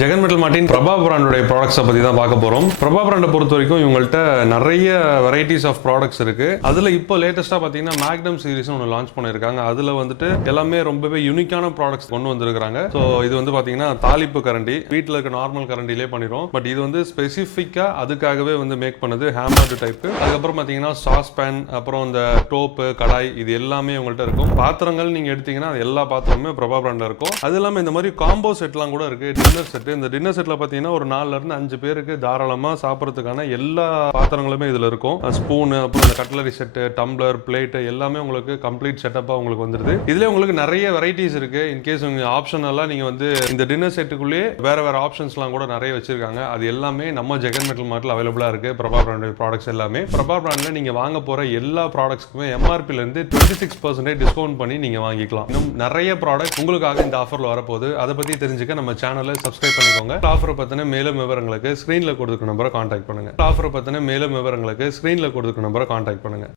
Jagan metal Martin Prabha பிராண்டோடைய ப்ராடக்ட்ஸை பற்றி தான் பார்க்க போகிறோம். பிரபா பிராண்டை பொறுத்த வரைக்கும் இவங்கள்ட்ட நிறைய வெரைட்டிஸ் ஆஃப் ப்ராடக்ட்ஸ் இருக்கு. அதில் இப்போ லேட்டஸ்ட்டாக பார்த்தீங்கன்னா மேக்னம் சீரிஸ் ஒன்று லான்ச் பண்ணியிருக்காங்க. அதில் வந்துட்டு எல்லாமே ரொம்பவே யூனிக்கான ப்ராடக்ட்ஸ் கொண்டு வந்திருக்காங்க. ஸோ இது வந்து பார்த்தீங்கன்னா தாளிப்பு கரண்டி வீட்டில் இருக்க நார்மல் கரண்டிலே பண்ணிடும். பட் இது வந்து ஸ்பெசிஃபிக்காக அதுக்காகவே வந்து மேக் பண்ணது ஹேமர்டு டைப்பு. அதுக்கப்புறம் பார்த்தீங்கன்னா சாஸ் பேன், அப்புறம் இந்த டோப்பு, கடாய், இது எல்லாமே உங்கள்கிட்ட இருக்கும். பாத்திரங்கள் நீங்கள் எடுத்தீங்கன்னா எல்லா பாத்திரமுமே பிரபா பிராண்டில் இருக்கும். அது இல்லாமல் இந்த மாதிரி காம்போ செட்லாம் கூட இருக்கு. டின்னர் செட், இந்த டின்னர் செட்ல பாத்தீங்கன்னா ஒரு 4 இருந்து 5 பேருக்கு தாராளமா சாப்பிட்றதுக்கான எல்லா பாத்திரங்களுமே இதுல இருக்கும். ஸ்பூன், அப்புறம் இந்த கட்லரி செட், டம்ளர், பிளேட் எல்லாமே உங்களுக்கு கம்ப்ளீட் செட்டப்பா உங்களுக்கு வந்துருது. இதுல உங்களுக்கு நிறைய வெரைட்டிஸ் இருக்கு. இன்கேஸ் உங்க ஆப்ஷன் எல்லாம் நீங்க வந்து இந்த டின்னர் செட்டுக்குள்ளேயே வேற வேற ஆப்ஷன்ஸ்லாம் கூட நிறைய வச்சிருக்காங்க. அது எல்லாமே நம்ம ஜெகன் மெட்டல் மார்ட்ல அவைலபிளா இருக்கு. பிரபா பிராண்ட் ப்ராடக்ட்ஸ் எல்லாமே. பிரபா பிராண்ட்ல நீங்க வாங்க போற எல்லா ப்ராடக்ட்ஸ்க்குமே எம்ஆர்பில இருந்து 26% டிஸ்கவுண்ட் பண்ணி நீங்க வாங்கிக்கலாம். இன்னும் நிறைய ப்ராடக்ட் உங்களுக்காக இந்த ஆஃபர்ல வரப்போகுது. அதை பத்தி தெரிஞ்சுக்க நம்ம சேனலை சப்ஸ்கிரைப் பண்ணிக்கோங்க. ஆஃபரை பத்தின மேலும் விவரங்களுக்கு ஸ்கிரீன்ல கொடுத்துருக்க நம்பரை கான்டாக்ட் பண்ணுங்க. ஆஃபரை பத்தின மேலும் விவரங்களுக்கு ஸ்கிரீன்ல கொடுத்துருக்க நம்பரை கான்டாக்ட் பண்ணுங்க.